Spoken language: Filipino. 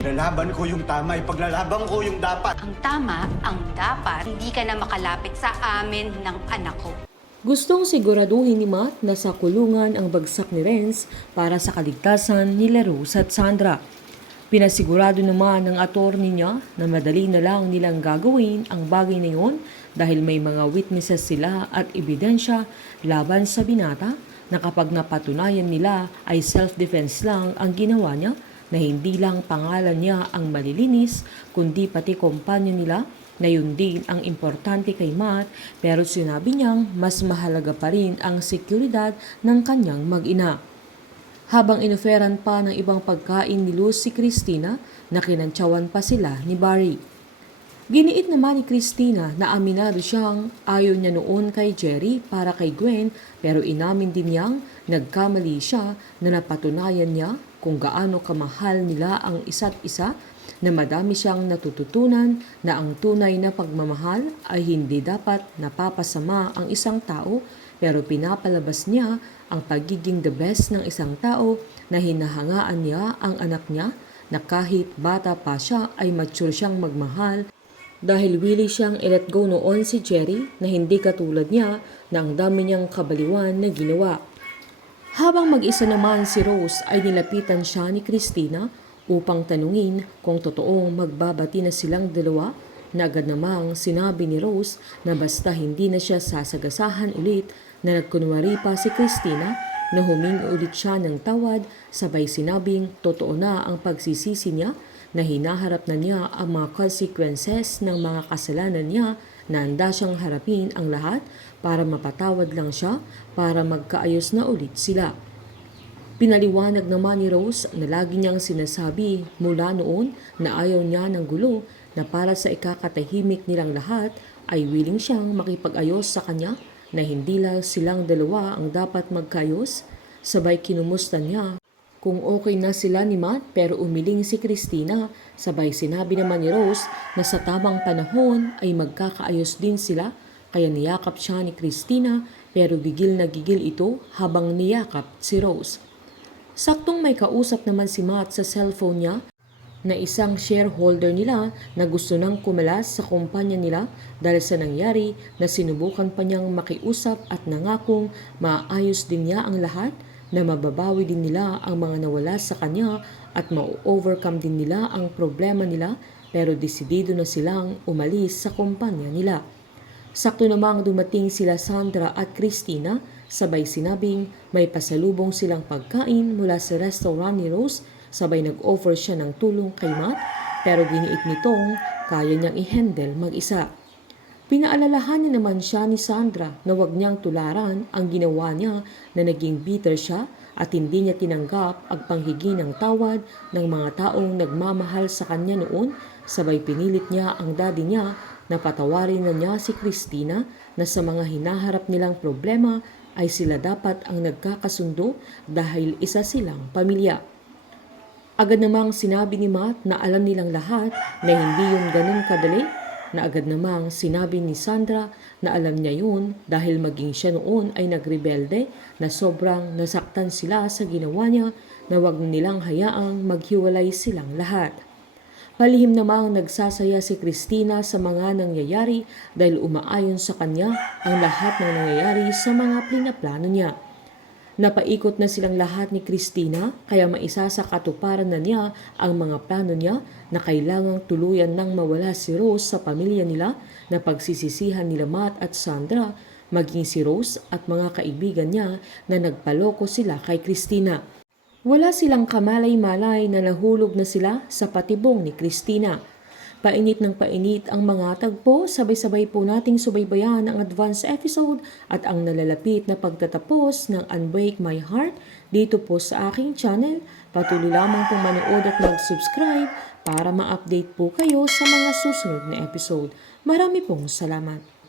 Lalaban ko yung tama, ipaglalaban ko yung dapat. Ang tama, ang dapat, hindi ka na makalapit sa amin ng anak ko. Gustong siguraduhin ni Matt na sa kulungan ang bagsak ni Renz para sa kaligtasan ni Rose at Sandra. Pinasigurado naman ng attorney niya na madali na lang nilang gagawin ang bagay na yun dahil may mga witnesses sila at ebidensya laban sa binata na kapag napatunayan nila ay self-defense lang ang ginawa niya na hindi lang pangalan niya ang malilinis kundi pati kumpanya nila na yun din ang importante kay Matt, pero sinabi niyang mas mahalaga pa rin ang seguridad ng kanyang mag-ina. Habang inoferan pa ng ibang pagkain ni Luz si Christina, na kinantsawan pa sila ni Barry. Giniit naman ni Christina na aminado siyang ayaw niya noon kay Jerry para kay Gwen, pero inamin din niyang nagkamali siya na napatunayan niya kung gaano kamahal nila ang isa't isa, na madami siyang natututunan na ang tunay na pagmamahal ay hindi dapat napapasama ang isang tao, pero pinapalabas niya ang pagiging the best ng isang tao na hinahangaan niya ang anak niya na kahit bata pa siya ay mature siyang magmahal dahil willing siyang i-let go noon si Jerry na hindi katulad niya na ang dami niyang kabaliwan na ginawa. Habang mag-isa naman si Rose ay nilapitan siya ni Christina upang tanungin kung totoong magbabati na silang dalawa, na agad namang sinabi ni Rose na basta hindi na siya sasagasahan ulit, na nagkunwari pa si Christina na humingi ulit siya ng tawad, sabay sinabing totoo na ang pagsisisi niya, na hinaharap na niya ang mga consequences ng mga kasalanan niya, na handa siyang harapin ang lahat para mapatawad lang siya para magkaayos na ulit sila. Pinaliwanag naman ni Rose na lagi niyang sinasabi mula noon na ayaw niya ng gulo, na para sa ikakatahimik nilang lahat ay willing siyang makipag-ayos sa kanya, na hindi lang silang dalawa ang dapat magkaayos. Sabay kinumusta niya kung okay na sila ni Matt, pero umiling si Christina. Sabay sinabi naman ni Rose na sa tamang panahon ay magkakaayos din sila, kaya niyakap siya ni Christina, pero gigil na gigil ito habang niyakap si Rose. Saktong may kausap naman si Matt sa cellphone niya na isang shareholder nila na gusto nang kumalas sa kumpanya nila dahil sa nangyari, na sinubukan pa niyang makiusap at nangakong maayos din niya ang lahat, na mababawi din nila ang mga nawala sa kanya at ma-overcome din nila ang problema nila, pero desidido na silang umalis sa kumpanya nila. Sakto namang dumating sila Sandra at Christina, sabay sinabing may pasalubong silang pagkain mula sa restaurant ni Rose, sabay nag-offer siya ng tulong kay Matt, pero giniit nitong kaya niyang i-handle mag-isa. Pinaalalahan niya naman siya ni Sandra na huwag niyang tularan ang ginawa niya, na naging bitter siya at hindi niya tinanggap ang panghingi ng tawad ng mga taong nagmamahal sa kanya noon, sabay pinilit niya ang daddy niya na patawarin na niya si Christina, na sa mga hinaharap nilang problema ay sila dapat ang nagkakasundo dahil isa silang pamilya. Agad namang sinabi ni Matt na alam nilang lahat na hindi yun ganun kadali, na agad namang sinabi ni Sandra na alam niya yun dahil maging siya noon ay nagrebelde, na sobrang nasaktan sila sa ginawa niya, na wag nilang hayaang maghiwalay silang lahat. Palihim namang nagsasaya si Christina sa mga nangyayari dahil umaayon sa kanya ang lahat ng nangyayari sa mga plano niya. Napaikot na silang lahat ni Christina, kaya maisa sa katuparan na niya ang mga plano niya, na kailangang tuluyan nang mawala si Rose sa pamilya nila, na pagsisisihan nila Matt at Sandra, maging si Rose at mga kaibigan niya, na nagpaloko sila kay Christina. Wala silang kamalay-malay na nahulog na sila sa patibong ni Christina. Painit ng painit ang mga tagpo, sabay-sabay po nating subaybayan ang advance episode at ang nalalapit na pagtatapos ng Unbreak My Heart dito po sa aking channel. Patuloy lamang pong manood at mag-subscribe para ma-update po kayo sa mga susunod na episode. Marami pong salamat.